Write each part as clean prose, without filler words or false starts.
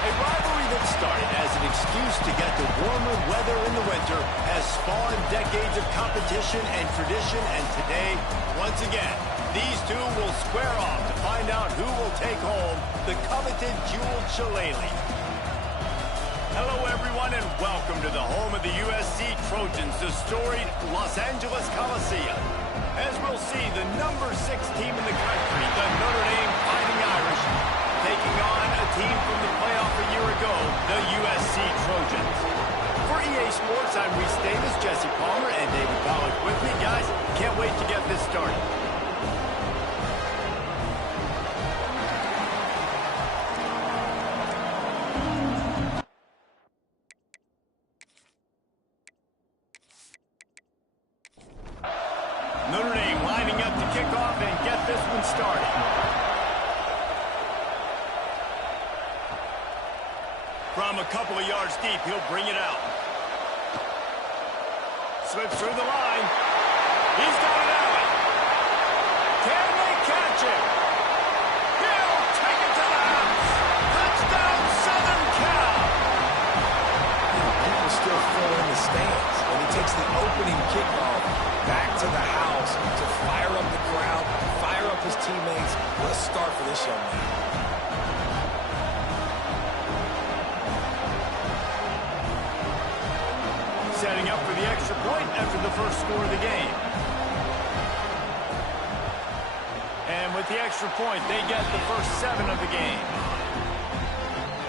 A rivalry that started as an excuse to get the warmer weather in the winter has spawned decades of competition and tradition, and today, once again, these two will square off to find out who will take home the coveted jeweled shillelagh. Hello, everyone, and welcome to the home of the USC Trojans, the storied Los Angeles Coliseum. As we'll see, the number 6 team in the country, the Notre Dame Fighting Irish, taking on a team from the playoff a year ago, the USC Trojans. For EA Sports, I'm Reese Davis, Jesse Palmer, and David Pollack with me. Guys, can't wait to get this started. Notre Dame lining up to kick off and get this one started. From a couple of yards deep, he'll bring it out. Slips through the line. He's got it out. Can they catch him? He'll take it to the house. Touchdown, Southern Cal. People still fill in the stands, and he takes the opening kickoff back to the house to fire up the crowd, fire up his teammates. What a start for this young man. Setting up for the extra point after the first score of the game. And with the extra point, they get the first 7 of the game.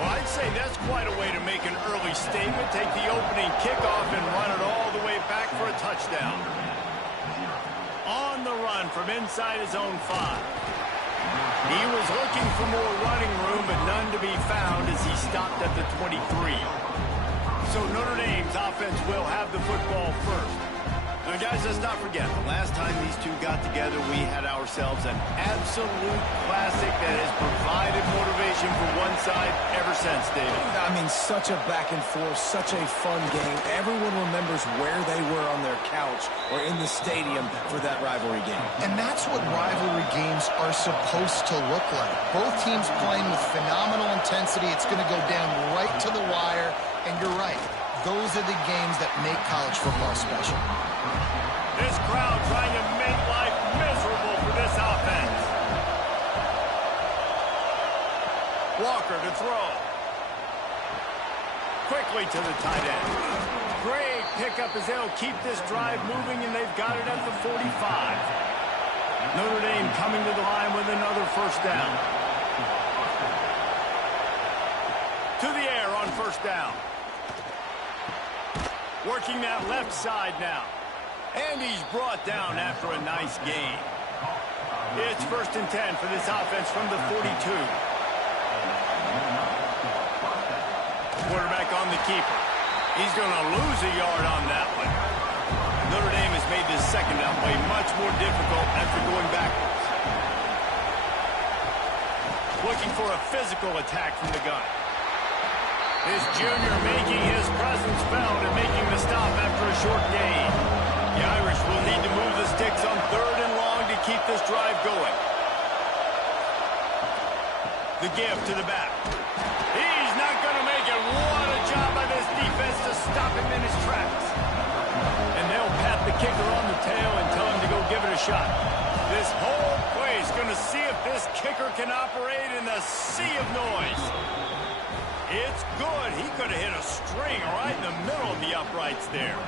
Well, I'd say that's quite a way to make an early statement. Take the opening kickoff and run it all the way back for a touchdown. On the run from inside his own 5. He was looking for more running room, but none to be found as he stopped at the 23. So Notre Dame's offense will have the football first. Now, guys, let's not forget, the last time these two got together, we had ourselves an absolute classic that has provided motivation for one side ever since, David. I mean, such a back and forth, such a fun game. Everyone remembers where they were on their couch or in the stadium for that rivalry game. And that's what rivalry games are supposed to look like. Both teams playing with phenomenal intensity. It's going to go down right to the wire. And you're right. Those are the games that make college football special. This crowd trying to make life miserable for this offense. Walker to throw. Quickly to the tight end. Great pickup as they'll keep this drive moving, and they've got it at the 45. Notre Dame coming to the line with another first down. To the air on first down. Working that left side now. And he's brought down after a nice gain. It's 1st and 10 for this offense from the 42. Quarterback on the keeper. He's going to lose a yard on that one. Notre Dame has made this second down play much more difficult after going backwards. Looking for a physical attack from the gun. This junior making his presence felt and making the stop after a short gain. The Irish will need to move the sticks on 3rd and long to keep this drive going. The give to the back. He's not going to make it. What a job by this defense to stop him in his tracks. And they'll pat the kicker on the tail and tell him to go give it a shot. This whole play is going to see if this kicker can operate in the sea of noise. It's good. He could have hit a string right in the middle of the uprights there.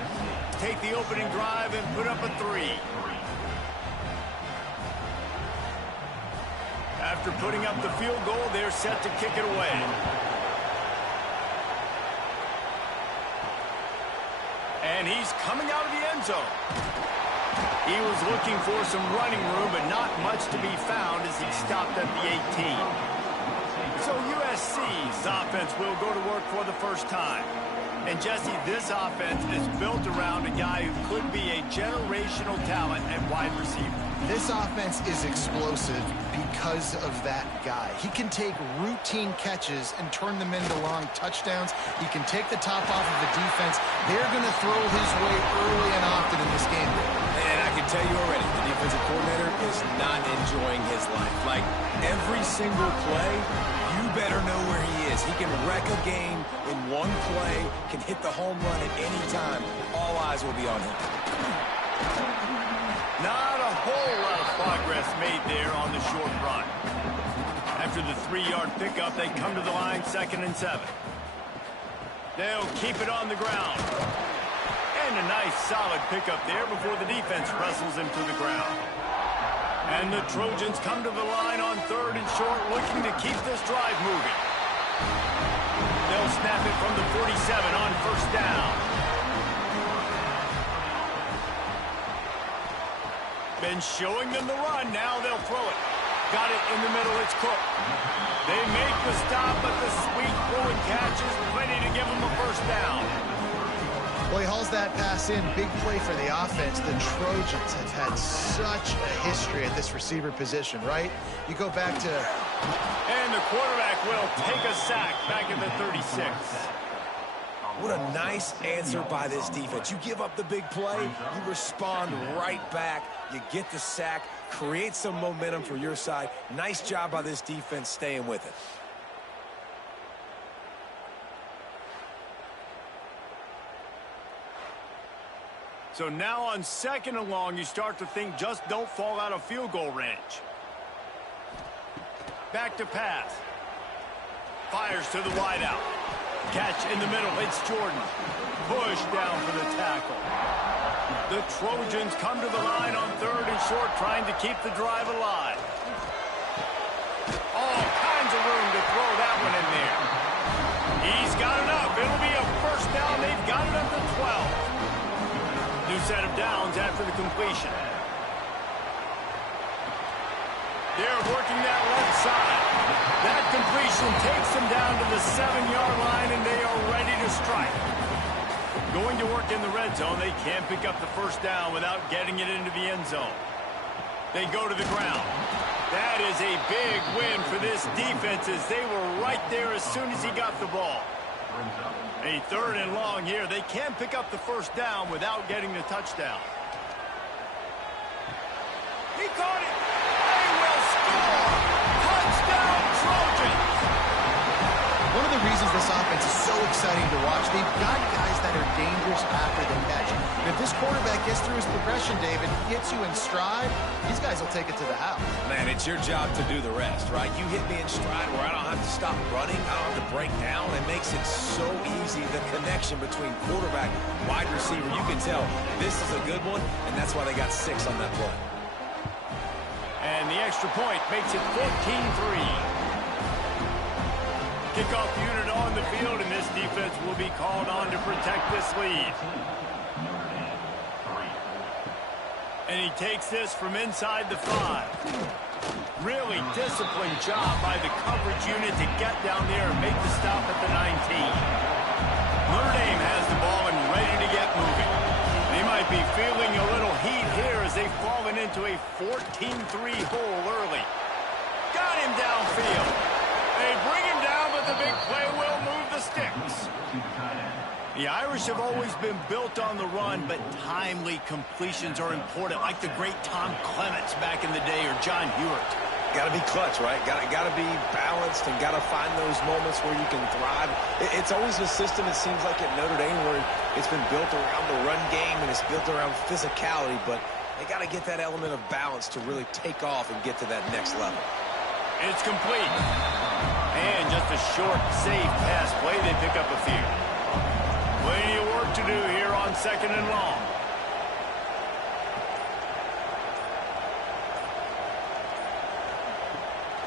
Take the opening drive and put up a 3. After putting up the field goal, they're set to kick it away. And he's coming out of the end zone. He was looking for some running room, but not much to be found as he stopped at the 18. So USC's offense will go to work for the first time. And Jesse, this offense is built around a guy who could be a generational talent at wide receiver. This offense is explosive because of that guy. He can take routine catches and turn them into long touchdowns. He can take the top off of the defense. They're going to throw his way early and often in this game. And I can tell you already, the defensive coordinator is not enjoying his life. Like, every single play, you better know where he is. He can wreck a game in one play, can hit the home run at any time. All eyes will be on him. Not a whole lot of progress made there on the short run. After the 3-yard pickup, they come to the line, 2nd and 7. They'll keep it on the ground. And a nice solid pickup there before the defense wrestles him to the ground. And the Trojans come to the line on 3rd and short, looking to keep this drive moving. They'll snap it from the 47 on 1st down. Been showing them the run, now they'll throw it. Got it in the middle, it's Cook. They make the stop, but the sweet throwing catch is ready to give them a 1st down. Well, he hauls that pass in. Big play for the offense. The Trojans have had such a history at this receiver position, right? You go back to... And the quarterback will take a sack back at the 36. What a nice answer by this defense. You give up the big play, you respond right back, you get the sack, create some momentum for your side. Nice job by this defense staying with it. So now on 2nd and long, you start to think just don't fall out of field goal range. Back to pass. Fires to the wideout. Catch in the middle, it's Jordan. Push down for the tackle. The Trojans come to the line on 3rd and short, trying to keep the drive alive. All kinds of room to throw that one in there. He's got enough. It'll be a 1st down. They've got it up to 12. New set of downs after the completion. They're working that left side. That completion takes them down to the 7-yard line, and they are ready to strike. Going to work in the red zone, they can't pick up the 1st down without getting it into the end zone. They go to the ground. That is a big win for this defense, as they were right there as soon as he got the ball. A 3rd and long here. They can't pick up the 1st down without getting the touchdown. He caught it. They will score. Touchdown, Trojans. One of the reasons this offense is so exciting to watch, they've got guys that are dangerous after the catch. And if this quarterback gets through his progression, David, gets you in stride, these guys will take it to the house. Man, it's your job to do the rest, right? You hit me in stride where I don't have to stop running, I don't have to break down. It makes it so easy, the connection between quarterback, wide receiver. You can tell this is a good one, and that's why they got 6 on that play. And the extra point makes it 14-3. Kickoff unit on the field, and this defense will be called on to protect this lead. And he takes this from inside the 5. Really disciplined job by the coverage unit to get down there and make the stop at the 19. Notre Dame has the ball and ready to get moving. They might be feeling a little heat here as they've fallen into a 14-3 hole early. Got him downfield. They bring him down, but the big play will move the sticks. The Irish have always been built on the run, but timely completions are important, like the great Tom Clements back in the day, or John Hewart. Got to be clutch, right? Got to be balanced and got to find those moments where you can thrive. It's always a system, it seems like, at Notre Dame where it's been built around the run game and it's built around physicality, but they got to get that element of balance to really take off and get to that next level. It's complete. And just a short, safe pass play. They pick up a few. Plenty of work to do here on 2nd and long.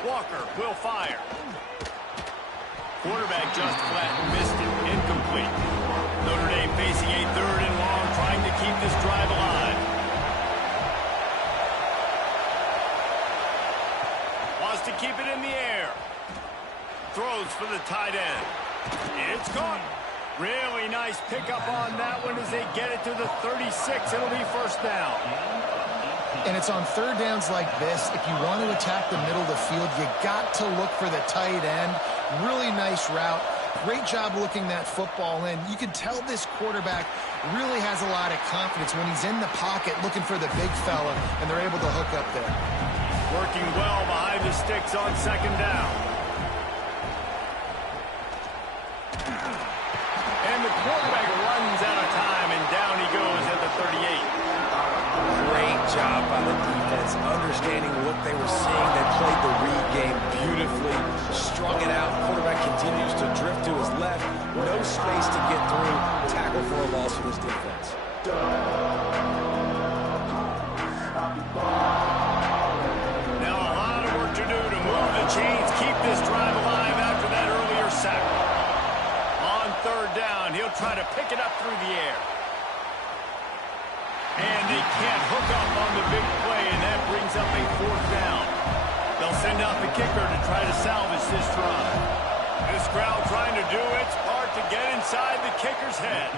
Walker will fire. Quarterback just flat missed it. Incomplete. Notre Dame facing a 3rd and long, trying to keep this drive alive. Wants to keep it in the air. Throws for the tight end. It's caught. Really nice pickup on that one as they get it to the 36. It'll be 1st down. And it's on 3rd downs like this. If you want to attack the middle of the field, you got to look for the tight end. Really nice route. Great job looking that football in. You can tell this quarterback really has a lot of confidence when he's in the pocket looking for the big fella, and they're able to hook up there. Working well behind the sticks on second down. And the quarterback runs out of time, and down he goes at the 38. Great job by the defense, understanding what they were seeing. They played the read game beautifully, strung it out. Quarterback continues to drift to his left. No space to get through. Tackle for a loss for this defense. Now a lot of work to do to move the chains, keep this drive alive after that earlier sack. On third down, he'll try to pick it up through the air. And they can't hook up on the big play, and that brings up a fourth down. They'll send out the kicker to try to salvage this drive. This crowd trying to do its part to get inside the kicker's head.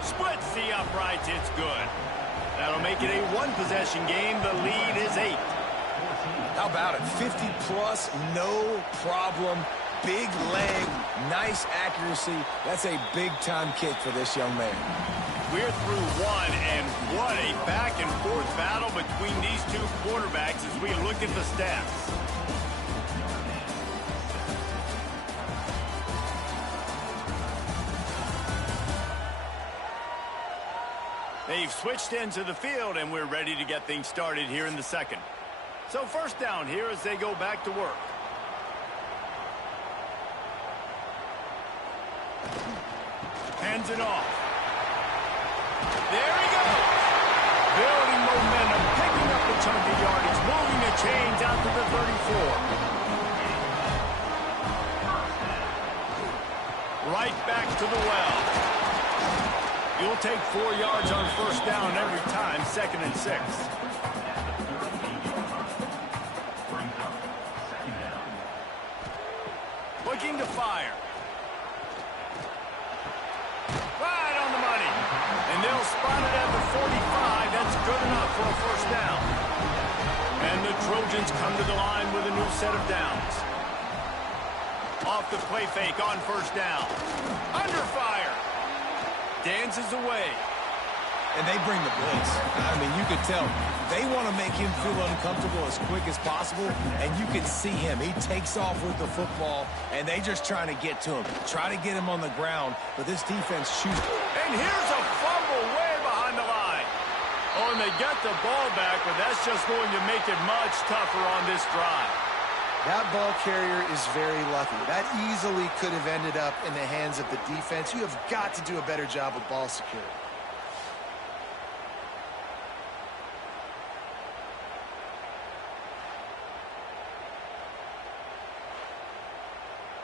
Splits the uprights, it's good. That'll make it a one-possession game. The lead is 8. How about it? 50-plus, no problem. Big leg, nice accuracy. That's a big-time kick for this young man. We're through one, and what a back-and-forth battle between these two quarterbacks as we look at the stats. They've switched into the field, and we're ready to get things started here in the second. So first down here as they go back to work. Hands it off. There he goes. Building momentum, picking up the chunk of yardage, moving the chains out to the 34. Right back to the well. You'll take 4 yards on first down every time, 2nd and 6. Looking to fire. Right on the money. And they'll spot it at the 45. That's good enough for a first down. And the Trojans come to the line with a new set of downs. Off the play fake on first down. Under fire. Dances away. And they bring the blitz. I mean, you could tell they want to make him feel uncomfortable as quick as possible, and you can see him. He takes off with the football, and they just trying to get to him, try to get him on the ground, but this defense shoots. And here's a fumble way behind the line. Oh, and they get the ball back, but that's just going to make it much tougher on this drive. That ball carrier is very lucky. That easily could have ended up in the hands of the defense. You have got to do a better job of ball security.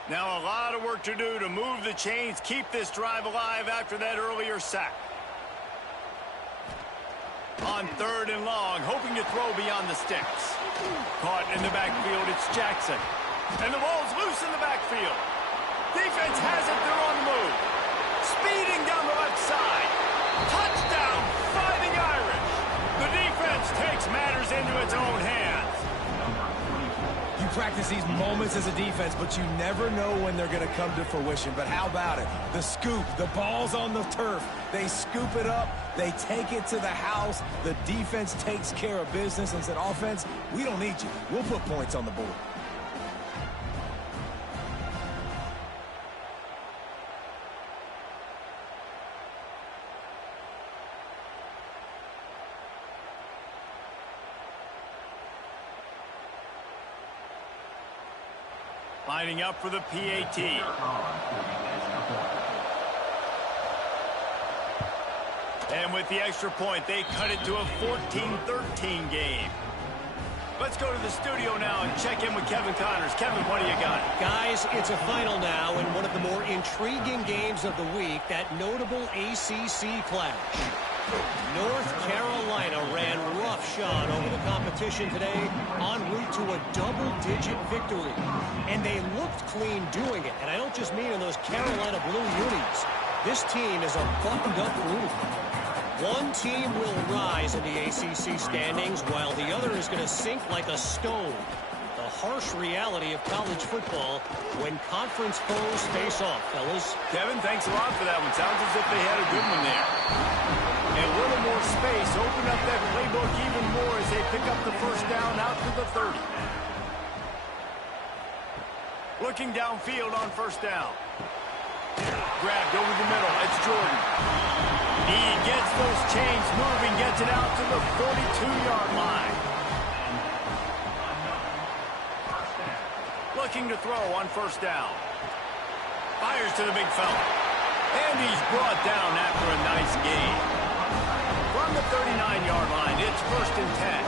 Now a lot of work to do to move the chains, keep this drive alive after that earlier sack. On third and long, hoping to throw beyond the sticks. Caught in the backfield, it's Jackson. And the ball's loose in the backfield. Defense has it, they're on the move. Speeding down the left side. Touchdown, Fighting Irish. The defense takes matters into its own hands. You practice these moments as a defense, but you never know when they're going to come to fruition. But how about it? The scoop, the ball's on the turf. They scoop it up. They take it to the house. The defense takes care of business and said, offense, we don't need you. We'll put points on the board. Lining up for the PAT. And with the extra point, they cut it to a 14-13 game. Let's go to the studio now and check in with Kevin Connors. Kevin, what do you got? Guys, it's a final now in one of the more intriguing games of the week, that notable ACC clash. North Carolina ran roughshod over the competition today en route to a double-digit victory. And they looked clean doing it. And I don't just mean in those Carolina blue unis. This team is a buttoned-up group. One team will rise in the ACC standings while the other is going to sink like a stone. The harsh reality of college football when conference foes face off, fellas. Kevin, thanks a lot for that one. Sounds as if they had a good one there. A little more space. Open up that playbook even more as they pick up the first down out to the 30. Looking downfield on first down. Grabbed over the middle. It's Jordan. He gets those chains moving, gets it out to the 42-yard line. Looking to throw on first down. Fires to the big fella. And he's brought down after a nice gain. From the 39-yard line, it's 1st and 10.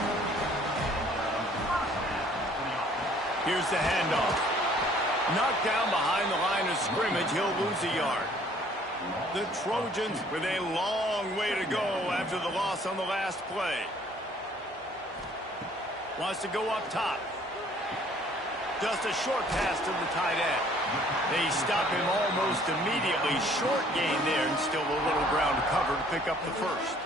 Here's the handoff. Knocked down behind the line of scrimmage. He'll lose a yard. The Trojans with a long way to go after the loss on the last play. Wants to go up top. Just a short pass to the tight end. They stop him almost immediately. Short gain there and still a little ground to cover to pick up the first.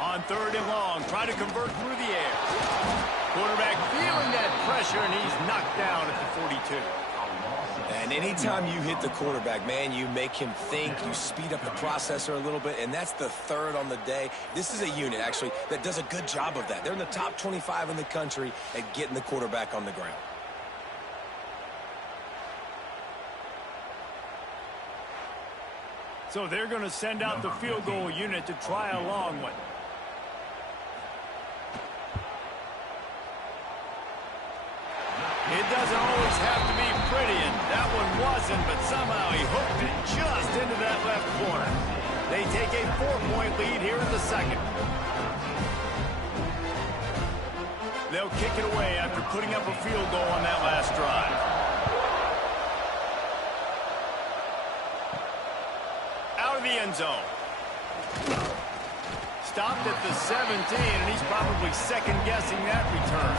On 3rd and long, try to convert through the air. Quarterback feeling that pressure, and he's knocked down at the 42. And anytime you hit the quarterback, man, you make him think, you speed up the processor a little bit, and that's the 3rd on the day. This is a unit, actually, that does a good job of that. They're in the top 25 in the country at getting the quarterback on the ground. So they're going to send out the field goal unit to try a long one. It doesn't always have to be pretty, and that one wasn't, but somehow he hooked it just into that left corner. They take a 4-point lead here in the second. They'll kick it away after putting up a field goal on that last drive. Out of the end zone. Stopped at the 17, and he's probably second-guessing that return.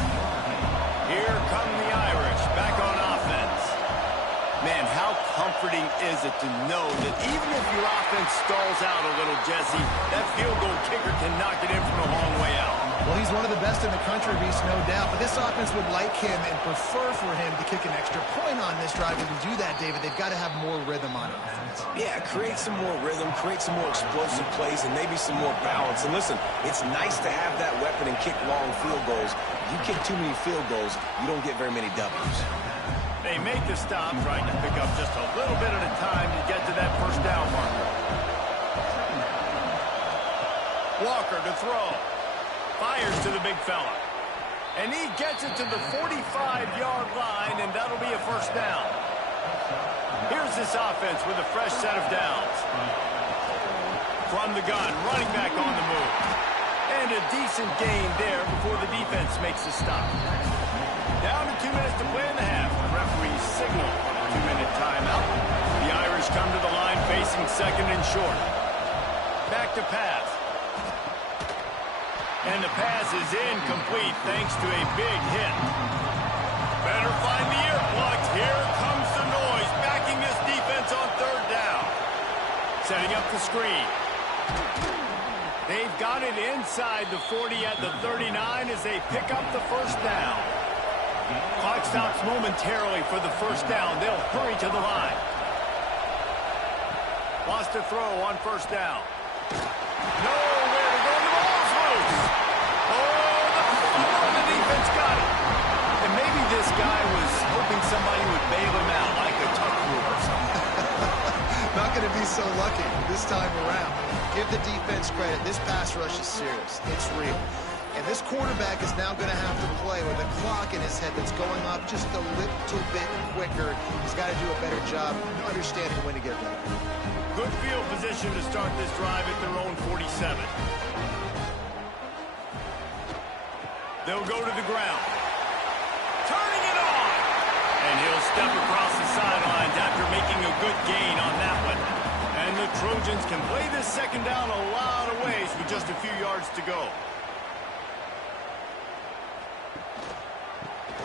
Here come the Irish, back on offense. Man, how comforting is it to know that even if your offense stalls out a little, Jesse, that field goal kicker can knock it in from a long way out. Well, he's one of the best in the country, Reese, no doubt. But this offense would like him and prefer for him to kick an extra point on this drive. And to do that, David, they've got to have more rhythm on offense. Yeah, create some more rhythm, create some more explosive plays, and maybe some more balance. And listen, it's nice to have that weapon and kick long field goals. If you kick too many field goals, you don't get very many W's. They make the stop, trying to pick up just a little bit at a time to get to that first down marker. Walker to throw. Fires to the big fella. And he gets it to the 45-yard line, and that'll be a first down. Here's this offense with a fresh set of downs. From the gun, running back on the move. And a decent gain there before the defense makes the stop. Down to 2 minutes to play in the half. The referee signal on a 2-minute timeout. The Irish come to the line facing 2nd and short. Back to pass. And the pass is incomplete thanks to a big hit. Better find the earplugs. Here comes the noise, backing this defense on 3rd down. Setting up the screen. They've got it inside the 40 at the 39 as they pick up the first down. Clock stops momentarily for the first down. They'll hurry to the line. Wants to throw on first down. Nowhere to go. The ball's loose. Oh, the defense got it. And maybe this guy was hoping somebody would bail him out like a tuck rule or something. Not going to be so lucky this time around. Give the defense credit. This pass rush is serious. It's real. And this quarterback is now going to have to play with a clock in his head that's going up just a little bit quicker. He's got to do a better job understanding when to get ready. Good field position to start this drive at their own 47. They'll go to the ground. Turning it on! And he'll step across the sidelines after making a good gain on that one. And the Trojans can play this second down a lot of ways with just a few yards to go.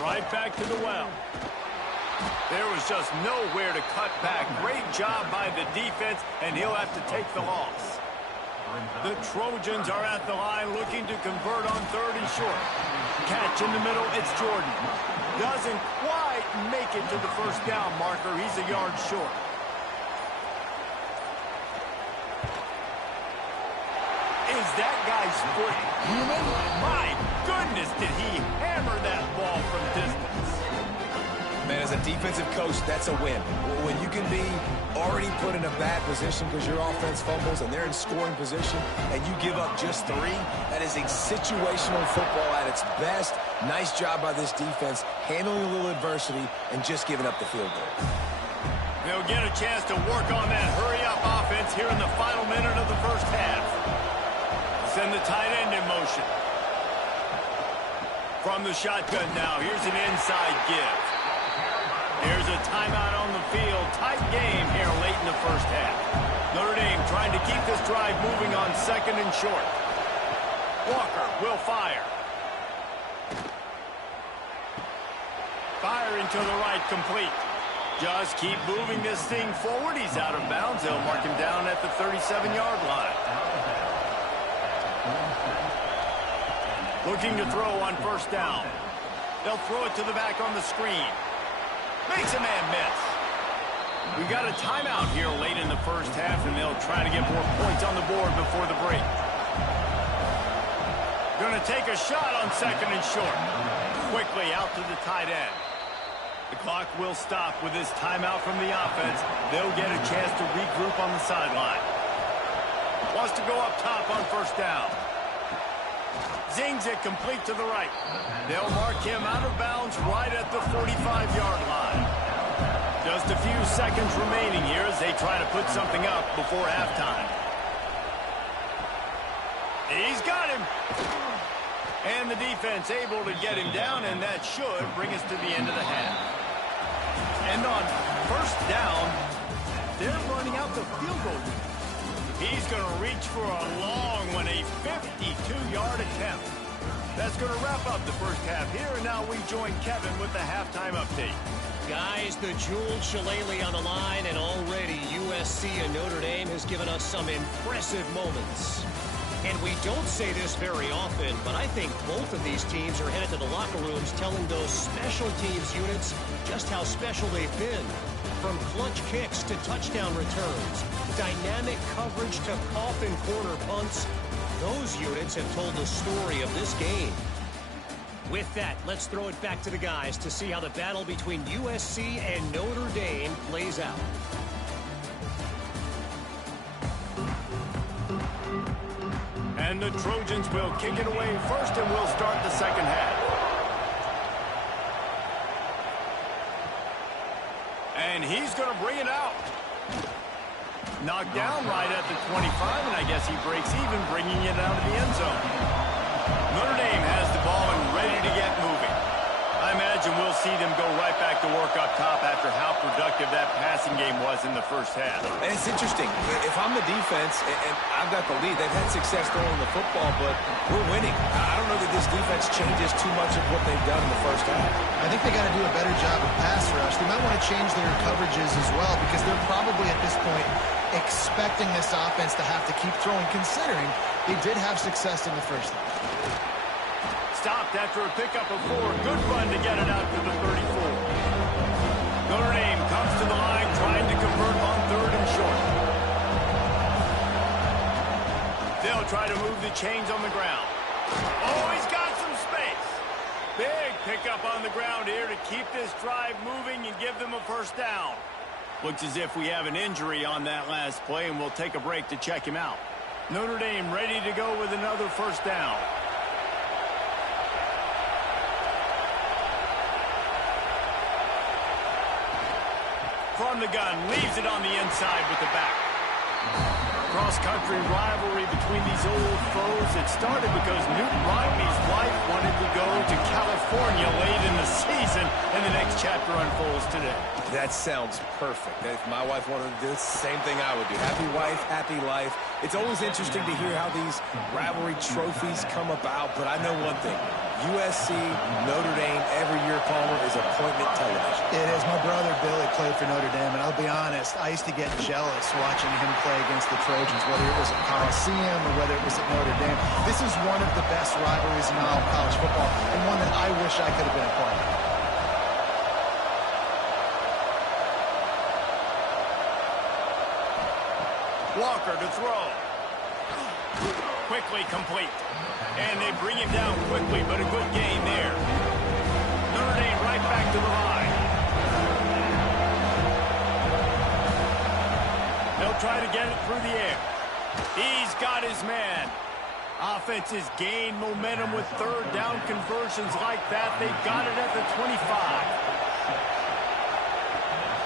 Right back to the well. There was just nowhere to cut back. Great job by the defense, and he'll have to take the loss. The Trojans are at the line looking to convert on 3rd and short. Catch in the middle, it's Jordan. Doesn't quite make it to the first down marker. He's a yard short. Is that guy's foot human? My goodness, did he hammer that ball from distance. Man, as a defensive coach, that's a win. When you can be already put in a bad position because your offense fumbles and they're in scoring position and you give up just 3, that is a situational football at its best. Nice job by this defense, handling a little adversity and just giving up the field goal. They'll get a chance to work on that hurry-up offense here in the final minute of the first half. Send the tight end in motion. From the shotgun now, here's an inside give. Here's a timeout on the field. Tight game here late in the first half. Notre Dame trying to keep this drive moving on 2nd and short. Walker will fire. Firing to the right, complete. Just keep moving this thing forward. He's out of bounds. They'll mark him down at the 37-yard line. Looking to throw on 1st down. They'll throw it to the back on the screen. Makes a man miss. We got a timeout here late in the first half, and they'll try to get more points on the board before the break. Going to take a shot on 2nd and short. Quickly out to the tight end. The clock will stop with this timeout from the offense. They'll get a chance to regroup on the sideline. Wants to go up top on 1st down. Zings it complete to the right. They'll mark him out of bounds right at the 45-yard line. Just a few seconds remaining here as they try to put something up before halftime. He's got him. And the defense able to get him down, and that should bring us to the end of the half. And on 1st down, they're running out the field goal. He's going to reach for a long one, a 52-yard attempt. That's going to wrap up the first half here, and now we join Kevin with the halftime update. Guys, the jeweled shillelagh on the line, and already USC and Notre Dame has given us some impressive moments. And we don't say this very often, but I think both of these teams are headed to the locker rooms telling those special teams units just how special they've been. From clutch kicks to touchdown returns, dynamic coverage to coffin corner punts, those units have told the story of this game. With that, let's throw it back to the guys to see how the battle between USC and Notre Dame plays out. And the Trojans will kick it away first, and we'll start the second half. And he's going to bring it out. Knocked down right at the 25, and I guess he breaks even, bringing it out of the end zone. Notre Dame has the ball and ready to get moving. I imagine we'll see them go right back to work up top after how productive that passing game was in the first half. And it's interesting. If I'm the defense and I've got the lead, they've had success throwing the football, but we're winning. I don't know that this defense changes too much of what they've done in the first half. I think they got to do a better job of pass rush. They might want to change their coverages as well because they're probably at this point expecting this offense to have to keep throwing, considering they did have success in the first half. Stopped after a pickup of 4. Good run to get it out to the 34. Notre Dame comes to the line trying to convert on 3rd and short. They'll try to move the chains on the ground. Oh, he's got some space. Big pickup on the ground here to keep this drive moving and give them a first down. Looks as if we have an injury on that last play, and we'll take a break to check him out. Notre Dame ready to go with another first down. From the gun, leaves it on the inside with the back. Cross-country rivalry between these old foes. It started because Newton Rodney's wife wanted to go to California late in the season, and the next chapter unfolds today. That sounds perfect. If my wife wanted to do the same thing I would do. Happy wife, happy life. It's always interesting to hear how these rivalry trophies come about, but I know one thing. USC, Notre Dame, every year, Palmer, is appointment television. It is. My brother Billy played for Notre Dame, and I'll be honest, I used to get jealous watching him play against the Trojans, whether it was at Coliseum or whether it was at Notre Dame. This is one of the best rivalries in all of college football, and one that I wish I could have been a part of. Walker to throw. Quickly complete. And they bring him down quickly, but a good gain there. Notre Dame right back to the line. They'll try to get it through the air. He's got his man. Offenses gain momentum with third down conversions like that. They got it at the 25.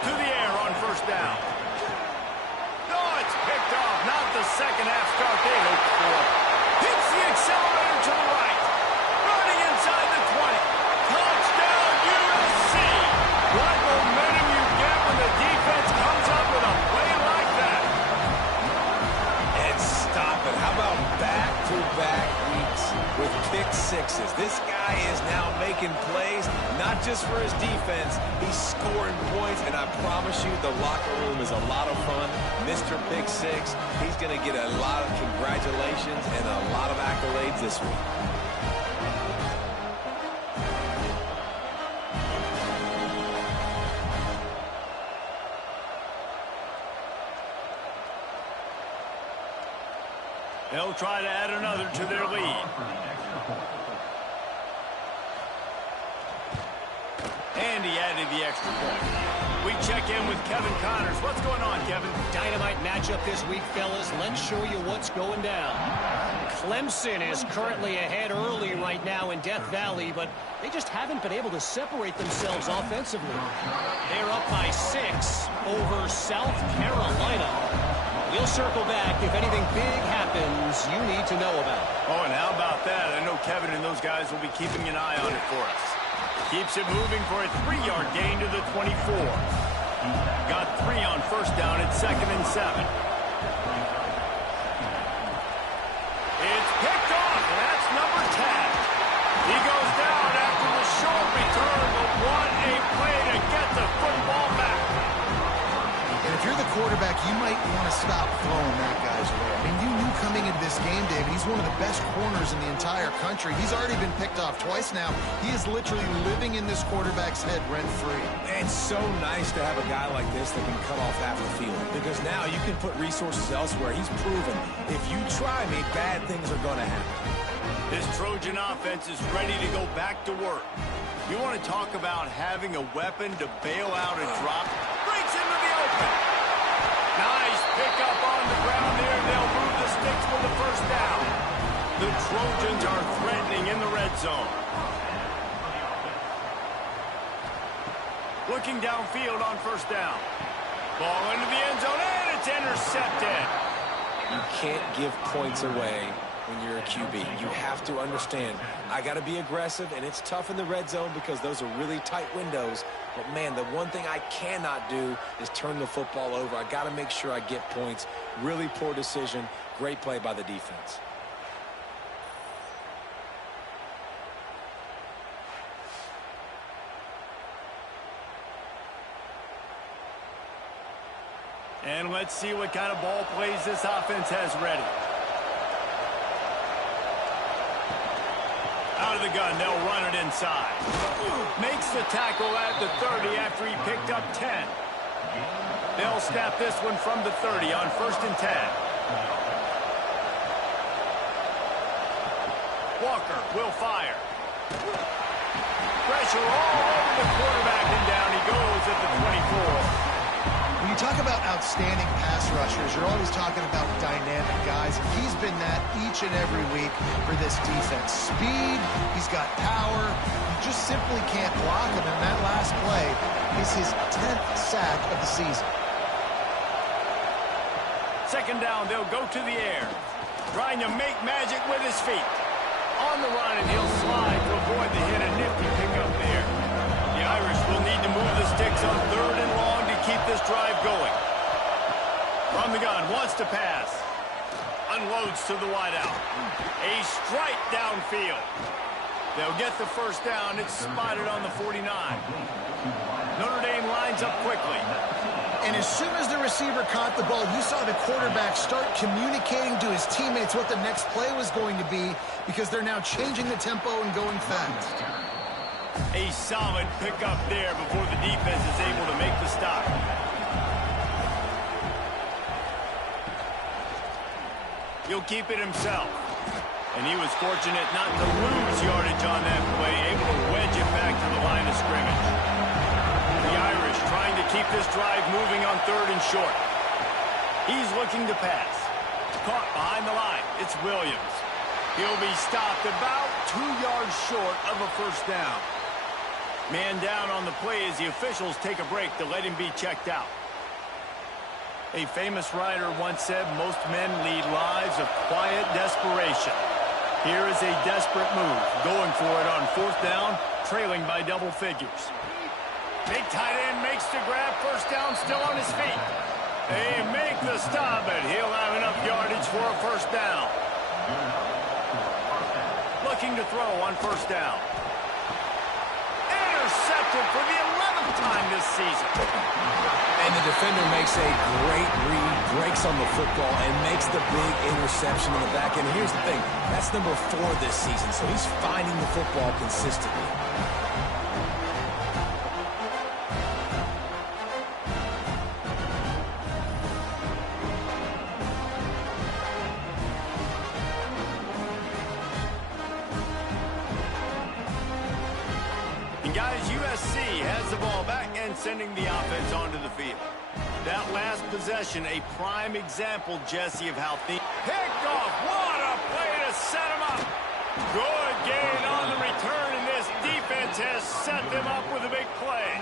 To the air on first down. Picked off, not the second half start they hoped for. Hits the accelerator to the right. Running inside the 20. Touchdown, USC. What momentum you get when the defense comes up with a play like that. And stop it. How about back-to-back weeks with pick sixes? This guy is now making plays, not just for his defense. He's scoring points, and I promise you the locker room is a lot of fun. Mr. Pick Six, he's going to get a lot of congratulations and a lot of accolades this week. They'll try to add another to their lead. And he added the extra point. We check in with Kevin Connors. What's going on, Kevin? Dynamite matchup this week, fellas. Let's show you what's going down. Clemson is currently ahead early right now in Death Valley, but they just haven't been able to separate themselves offensively. They're up by 6 over South Carolina. We'll circle back if anything big happens you need to know about. Oh, and how about that? I know Kevin and those guys will be keeping an eye on it for us. Keeps it moving for a 3-yard gain to the 24. Got 3 on first down at 2nd and 7. It's picked off, and that's number 10. He goes down after the short return, but what a play to get the football back. And if you're the quarterback, you might want to stop throwing that guy's way. I mean, you knew coming into this game, David, he's one of the best corners in the entire country. He's already been picked off twice now. He is literally living in this quarterback's head rent-free. It's so nice to have a guy like this that can cut off half the field, because now you can put resources elsewhere. He's proven if you try me, bad things are going to happen. This Trojan offense is ready to go back to work. You want to talk about having a weapon to bail out a drop? Breaks into the open. Nice pickup on the ground there. They'll move the sticks for the first down. The Trojans are threatening in the red zone. Looking downfield on first down. Ball into the end zone, and it's intercepted. You can't give points away when you're a QB. You have to understand, I got to be aggressive, and it's tough in the red zone because those are really tight windows. But, man, the one thing I cannot do is turn the football over. I got to make sure I get points. Really poor decision. Great play by the defense. And let's see what kind of ball plays this offense has ready. Out of the gun, they'll run it inside. Makes the tackle at the 30 after he picked up 10. They'll snap this one from the 30 on 1st and 10. Walker will fire. Pressure all over the quarterback, and down he goes at the 24. When you talk about outstanding pass rushers, you're always talking about dynamic guys. And he's been that each and every week for this defense. Speed, he's got power. You just simply can't block him. And that last play is his 10th sack of the season. 2nd down, they'll go to the air. Trying to make magic with his feet. On the run, and he'll slide to avoid the hit. A nifty pickup there. The Irish will need to move the sticks on 3rd and long to keep this drive going. From the gun, wants to pass. Unloads to the wideout. A strike downfield. They'll get the first down. It's spotted on the 49. Notre Dame lines up quickly. And as soon as the receiver caught the ball, you saw the quarterback start communicating to his teammates what the next play was going to be, because they're now changing the tempo and going fast. A solid pickup there before the defense is able to make the stop. He'll keep it himself. And he was fortunate not to lose yardage on that play, able to wedge it back to the line of scrimmage. The Irish trying to keep this drive moving on 3rd and short. He's looking to pass. Caught behind the line. It's Williams. He'll be stopped about 2 yards short of a first down. Man down on the play as the officials take a break to let him be checked out. A famous writer once said most men lead lives of quiet desperation. Here is a desperate move, going for it on 4th down, trailing by double figures. Big tight end makes the grab, first down, still on his feet. They make the stop, but he'll have enough yardage for a first down. Looking to throw on first down. Intercepted for the 11th time this season. And the defender makes a great read, breaks on the football, and makes the big interception in the back end. Here's the thing, that's number 4 this season, so he's finding the football consistently. And guys, USC has the ball back and sending the offense onto the field. That last possession, a prime example, Jesse, of how things picked off. What a play to set them up. Good gain on the return, and this defense has set them up with a big play.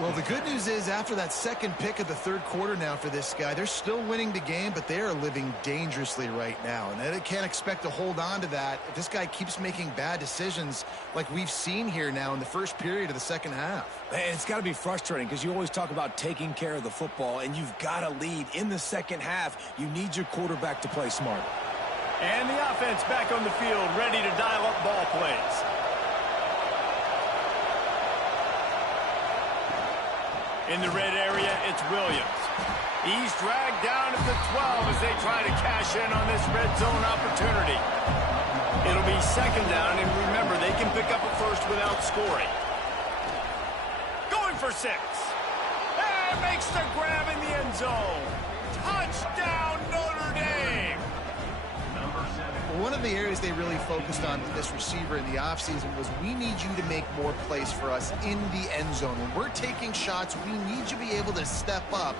Well, the good news is after that second pick of the 3rd quarter now for this guy, they're still winning the game, but they are living dangerously right now. And they can't expect to hold on to that if this guy keeps making bad decisions like we've seen here now in the first period of the second half. Man, it's got to be frustrating because you always talk about taking care of the football, and you've got to lead in the second half. You need your quarterback to play smart. And the offense back on the field, ready to dial up ball plays. In the red area, it's Williams. He's dragged down at the 12 as they try to cash in on this red zone opportunity. It'll be 2nd down, and remember, they can pick up a first without scoring. Going for 6. And makes the grab in the end zone. Touchdown, Notre Dame! One of the areas they really focused on with this receiver in the offseason was, we need you to make more plays for us in the end zone. When we're taking shots, we need you to be able to step up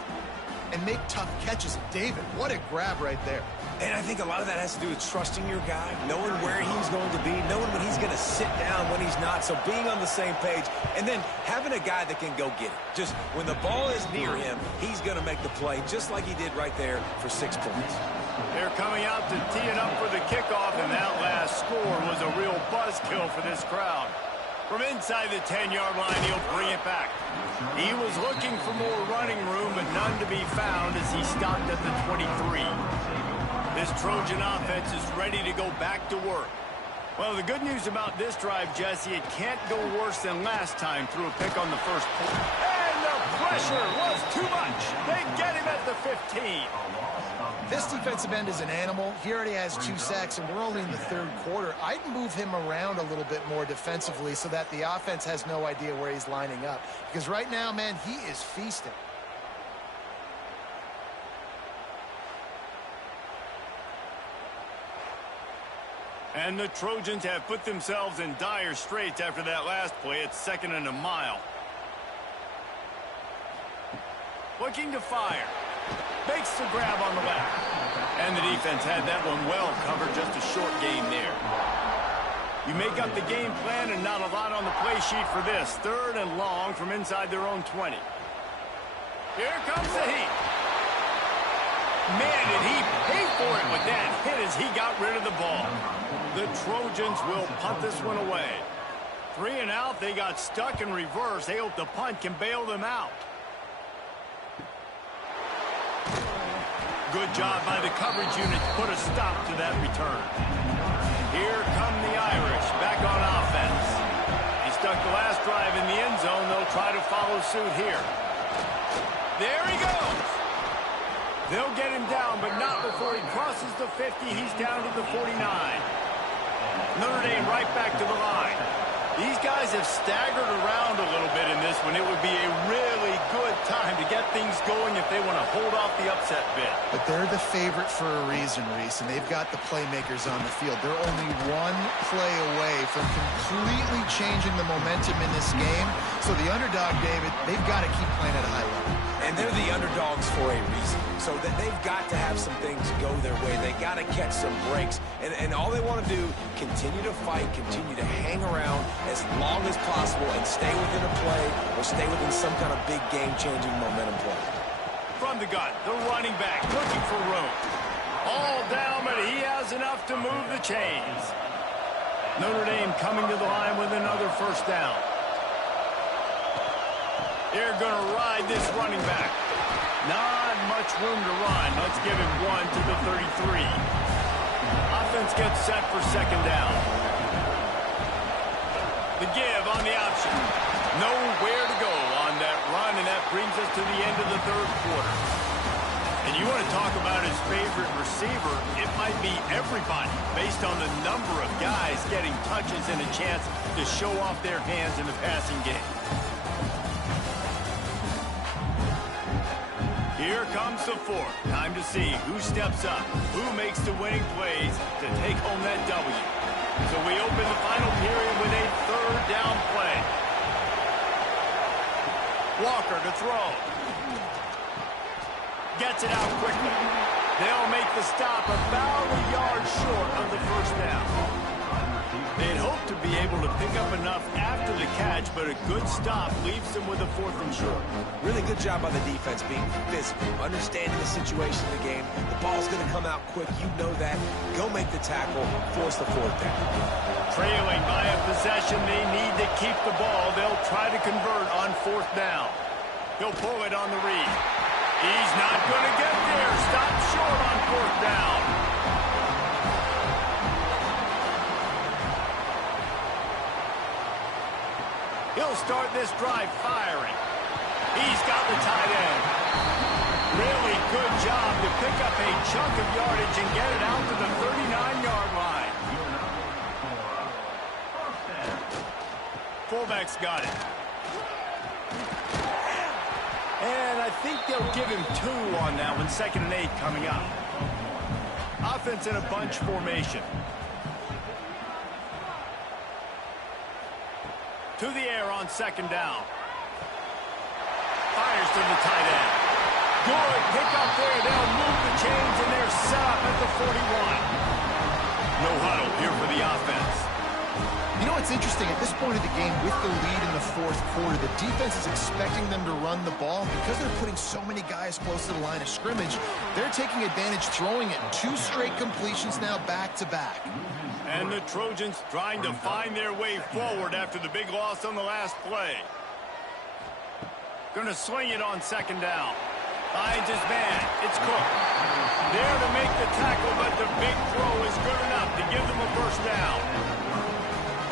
and make tough catches. David, what a grab right there. And I think a lot of that has to do with trusting your guy, knowing where he's going to be, knowing when he's going to sit down, when he's not. So being on the same page, and then having a guy that can go get it. Just when the ball is near him, he's going to make the play, just like he did right there for 6 points. They're coming out to tee it up for the kickoff, and that last score was a real buzzkill for this crowd. From inside the 10-yard line, he'll bring it back. He was looking for more running room, but none to be found as he stopped at the 23. This Trojan offense is ready to go back to work. Well, the good news about this drive, Jesse, it can't go worse than last time through a pick on the first play. And the pressure was too much. They get him at the 15. This defensive end is an animal. He already has 2 sacks, and we're only in the 3rd quarter. I'd move him around a little bit more defensively so that the offense has no idea where he's lining up. Because right now, man, he is feasting. And the Trojans have put themselves in dire straits after that last play. It's 2nd and a mile. Looking to fire. Makes the grab on the left. And the defense had that one well covered, just a short gain there. You make up the game plan and not a lot on the play sheet for this. 3rd and long from inside their own 20. Here comes the heat. Man, did he pay for it with that hit as he got rid of the ball. The Trojans will punt this one away. 3 and out, they got stuck in reverse. They hope the punt can bail them out. Good job by the coverage unit to put a stop to that return. Here come the Irish back on offense. He stuck the last drive in the end zone. They'll try to follow suit here. There he goes. They'll get him down, but not before he crosses the 50. He's down to the 49. Notre Dame right back to the line. These guys have staggered around a little bit in this one. It would be a really good time to get things going if they want to hold off the upset bid. But they're the favorite for a reason, Reese, and they've got the playmakers on the field. They're only one play away from completely changing the momentum in this game. So the underdog, David, they've got to keep playing at a high level. And they're the underdogs for a reason. So that they've got to have some things go their way. They got to catch some breaks. And all they want to do, continue to fight, continue to hang around as long as possible and stay within a play or stay within some kind of big game-changing momentum play. From the gun, the running back looking for room. All down, but he has enough to move the chains. Notre Dame coming to the line with another first down. They're going to ride this running back. Not much room to run. Let's give him one to the 33. Offense gets set for second down. The give on the option. Nowhere to go on that run, and that brings us to the end of the third quarter. And you want to talk about his favorite receiver, it might be everybody based on the number of guys getting touches and a chance to show off their hands in the passing game. Here comes the fourth. Time to see who steps up, who makes the winning plays to take home that W. So we open the final period with a third down play. Walker to throw. Gets it out quickly. They'll make the stop about a yard short of the first down. They'd hope to be able to pick up enough after the catch, but a good stop leaves them with a fourth and short. Really good job by the defense being physical, understanding the situation in the game. The ball's going to come out quick. You know that. Go make the tackle, force the fourth down. Trailing by a possession, they need to keep the ball. They'll try to convert on fourth down. He'll pull it on the read. He's not going to get there. Stop short on fourth down. He'll start this drive firing. He's got the tight end. Really good job to pick up a chunk of yardage and get it out to the 39-yard line. Fullback's got it. And I think they'll give him 2 on that one. 2nd and 8 coming up. Offense in a bunch formation. To the air on second down. Fires to the tight end. Good pick up there. They'll move the chains, and they're set up at the 41. No huddle here for the offense. You know what's interesting? At this point of the game, with the lead in the fourth quarter, the defense is expecting them to run the ball. Because they're putting so many guys close to the line of scrimmage, they're taking advantage, throwing it. 2 straight completions now back-to-back. And the Trojans trying to find their way forward after the big loss on the last play. Going to swing it on second down. Finds his man. It's Cook. There to make the tackle, but the big throw is good enough to give them a first down.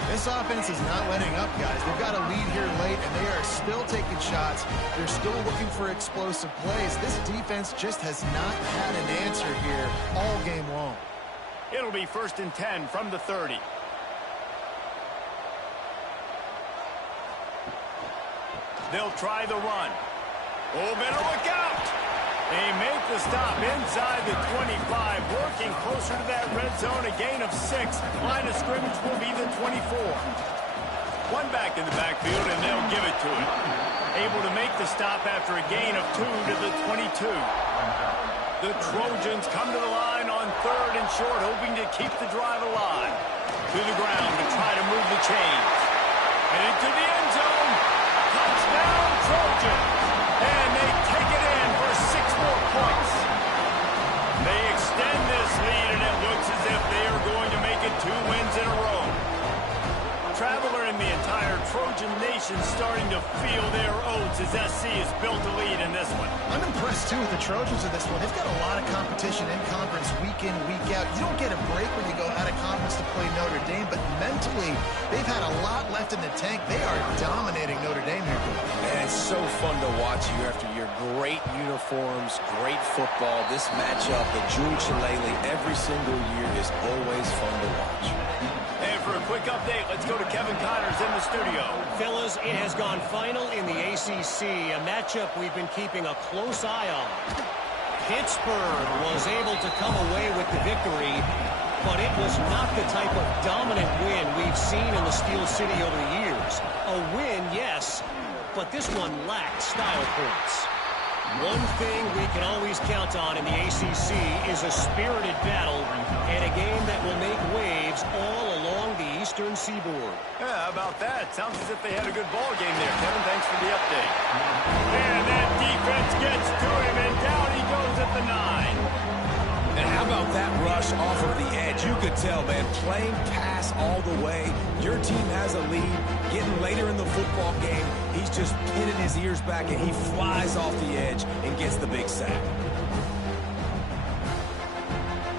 This offense is not letting up, guys. They've got a lead here late, and they are still taking shots. They're still looking for explosive plays. This defense just has not had an answer here all game long. It'll be 1st and 10 from the 30. They'll try the run. Oh, better look out. They make the stop inside the 25, working closer to that red zone, a gain of 6. Line of scrimmage will be the 24. One back in the backfield, and they'll give it to him. Able to make the stop after a gain of 2 to the 22. The Trojans come to the line on 3rd and short, hoping to keep the drive alive. To the ground to try to move the chains. And into the end zone. Touchdown, Trojans. And they take it in for 6 more points. They extend this lead, and it looks as if they are going to make it 2 wins in a row. Traveler in the entire Trojan Nation starting to feel their oats as SC is built a lead in this one. I'm impressed, too, with the Trojans in this one. They've got a lot of competition in conference week in, week out. You don't get a break when you go out of conference to play Notre Dame, but mentally, they've had a lot left in the tank. They are dominating Notre Dame here. And it's so fun to watch year after year. Great uniforms, great football. This matchup, the Jewel Shillelagh, every single year is always fun to watch. And for a quick update, let's go to Kevin Connors in the studio. Fellas, it has gone final in the ACC, a matchup we've been keeping a close eye on. Pittsburgh was able to come away with the victory, but it was not the type of dominant win we've seen in the Steel City over the years. A win, yes, but this one lacked style points. One thing we can always count on in the ACC is a spirited battle and a game that will make waves all along the Eastern Seaboard. Yeah, how about that? Sounds as if they had a good ball game there. Kevin, thanks for the update. And that defense gets to him, and down he goes at the 9. And how about that rush off of the edge? You could tell, man, playing pass all the way. Your team has a lead. Getting later in the football game, he's just pinning his ears back, and he flies off the edge and gets the big sack.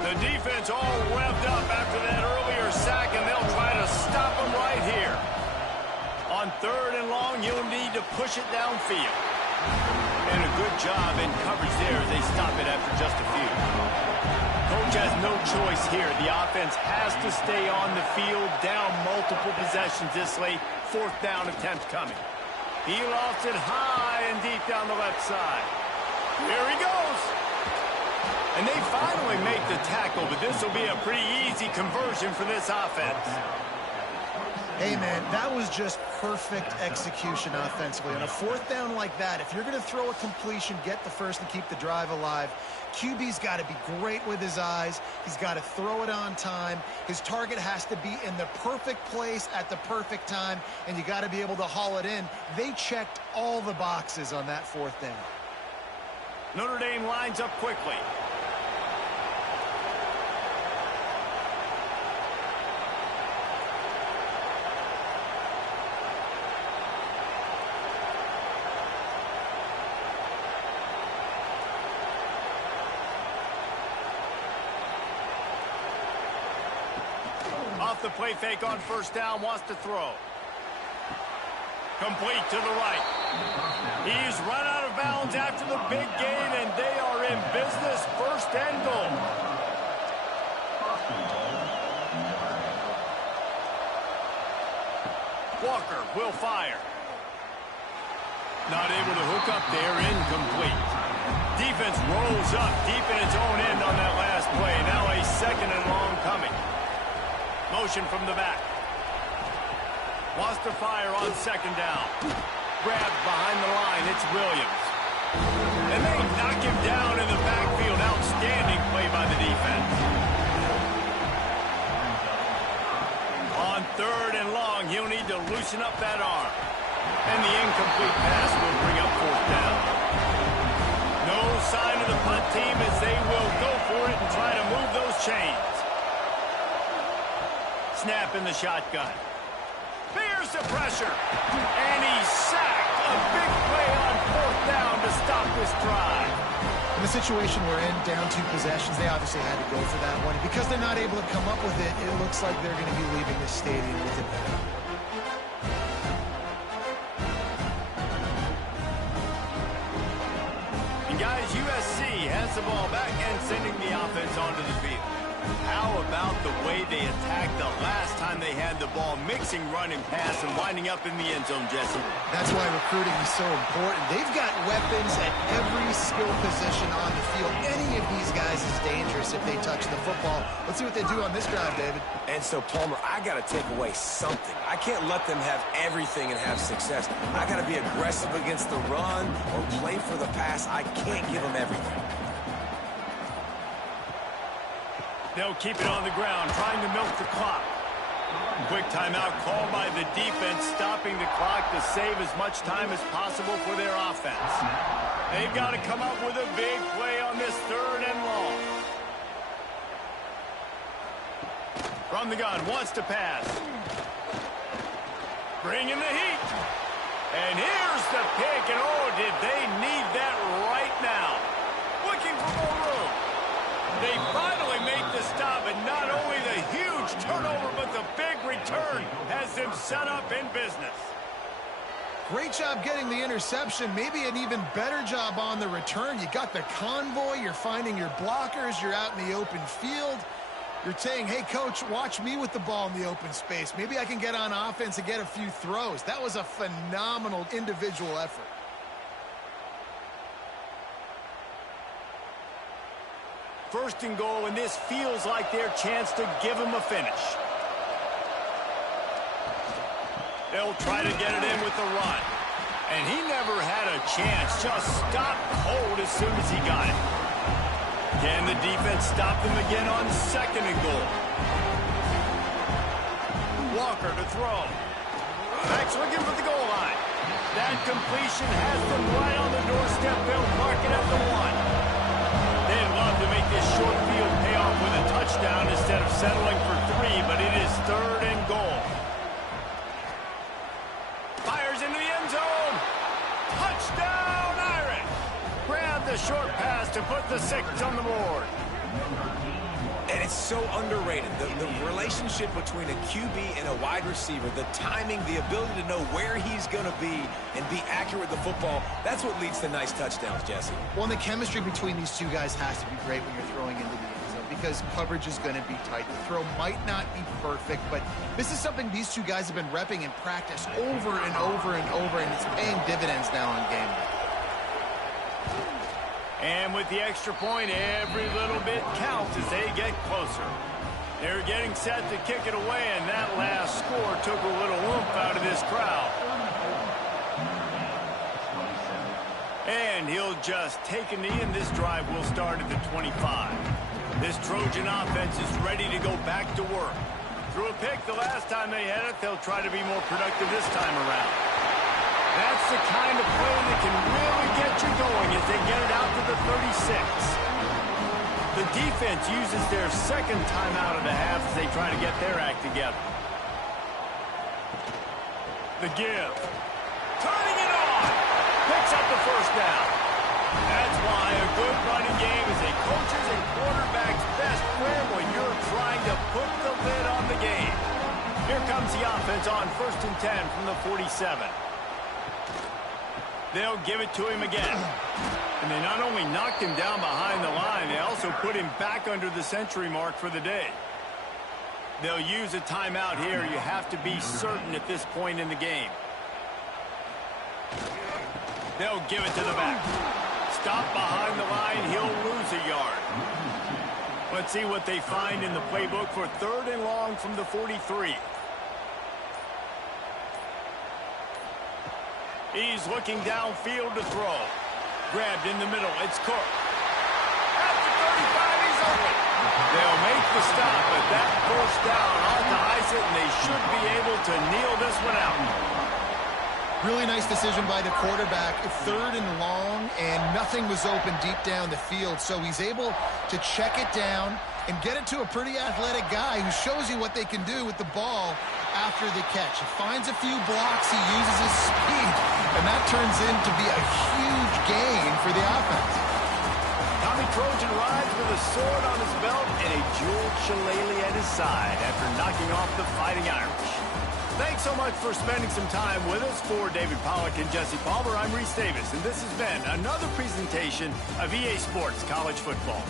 The defense all revved up after that earlier sack, and they'll try to stop him right here. On 3rd and long, you'll need to push it downfield. And a good job in coverage there as they stop it after just a few. Coach has no choice here. The offense has to stay on the field, down multiple possessions this late. 4th down attempt coming. He lofts it high and deep down the left side. Here he goes. And they finally make the tackle, but this will be a pretty easy conversion for this offense. Hey, man, that was just perfect execution offensively. On a 4th down like that, if you're going to throw a completion, get the first and keep the drive alive, QB's got to be great with his eyes. He's got to throw it on time. His target has to be in the perfect place at the perfect time, and you got to be able to haul it in. They checked all the boxes on that 4th down. Notre Dame lines up quickly. Off the play fake on 1st down, wants to throw. Complete to the right. He's run out of bounds after the big gain, and they are in business. 1st and goal. Walker will fire. Not able to hook up there, incomplete. Defense rolls up deep in its own end on that last play. Now a 2nd and long coming. Motion from the back. Wants to fire on 2nd down. Grabbed behind the line. It's Williams. And they knock him down in the backfield. Outstanding play by the defense. On 3rd and long, he'll need to loosen up that arm. And the incomplete pass will bring up 4th down. No sign of the punt team as they will go for it and try to move those chains. Snap in the shotgun. Fears the pressure. And he's sacked. A big play on 4th down to stop this drive. In the situation we're in, down 2 possessions, they obviously had to go for that one. Because they're not able to come up with it, it looks like they're going to be leaving the stadium with it. And guys, USC has the ball back and sending the offense onto the field. How about the way they attacked the last time they had the ball, mixing run and pass and winding up in the end zone, Jesse? That's why recruiting is so important. They've got weapons at every skill position on the field. Any of these guys is dangerous if they touch the football. Let's see what they do on this drive, David. And so, Palmer, I got to take away something. I can't let them have everything and have success. I got to be aggressive against the run or play for the pass. I can't give them everything. They'll keep it on the ground, trying to milk the clock. Quick timeout called by the defense, stopping the clock to save as much time as possible for their offense. They've got to come up with a big play on this 3rd and long. From the gun, wants to pass. Bringing the heat. And here's the pick, and oh, did they need that right now. Looking for more room. They finally make the stop, and not only the huge turnover, but the big return has them set up in business. Great job getting the interception. Maybe an even better job on the return. You got the convoy. You're finding your blockers. You're out in the open field. You're saying, hey, coach, watch me with the ball in the open space. Maybe I can get on offense and get a few throws. That was a phenomenal individual effort. First and goal, and this feels like their chance to give them a finish. They'll try to get it in with the run. And he never had a chance. Just stopped cold as soon as he got it. Can the defense stop them again on second and goal? Walker to throw. Max looking for the goal line. That completion has them right on the doorstep. They'll mark it at the 1. They'd love to make this short field pay off with a touchdown instead of settling for 3, but it is third and goal. Fires into the end zone. Touchdown, Irish. Grab the short pass to put the 6 on the board. And it's so underrated. The relationship between a QB and a wide receiver, the timing, the ability to know where he's going to be and be accurate with the football, that's what leads to nice touchdowns, Jesse. Well, and the chemistry between these two guys has to be great when you're throwing into the end zone because coverage is going to be tight. The throw might not be perfect, but this is something these two guys have been repping in practice over and over and over, and it's paying dividends now on game day. And with the extra point, every little bit counts as they get closer. They're getting set to kick it away, and that last score took a little oomph out of this crowd. And he'll just take a knee, and this drive will start at the 25. This Trojan offense is ready to go back to work. Threw a pick the last time they had it. They'll try to be more productive this time around. That's the kind of play that can really get you going as they get it out to the 36. The defense uses their second timeout of the half as they try to get their act together. The give. Turning it on. Picks up the first down. That's why a good running game is a coach's and quarterback's best friend when you're trying to put the lid on the game. Here comes the offense on 1st and 10 from the 47. They'll give it to him again. And they not only knocked him down behind the line, they also put him back under the century mark for the day. They'll use a timeout here. You have to be certain at this point in the game. They'll give it to the back. Stop behind the line. He'll lose a yard. Let's see what they find in the playbook for 3rd and long from the 43. He's looking downfield to throw. Grabbed in the middle. It's Cook. At the 35, he's open. They'll make the stop, but that first down ought to ice it, and they should be able to kneel this one out. Really nice decision by the quarterback. 3rd and long, and nothing was open deep down the field, so he's able to check it down and get it to a pretty athletic guy who shows you what they can do with the ball after the catch. He finds a few blocks, he uses his speed, and that turns into be a huge gain for the offense. Tommy Trojan rides with a sword on his belt and a jeweled shillelagh at his side after knocking off the Fighting Irish. Thanks so much for spending some time with us. For David Pollack and Jesse Palmer, I'm Reese Davis, and this has been another presentation of EA Sports College Football.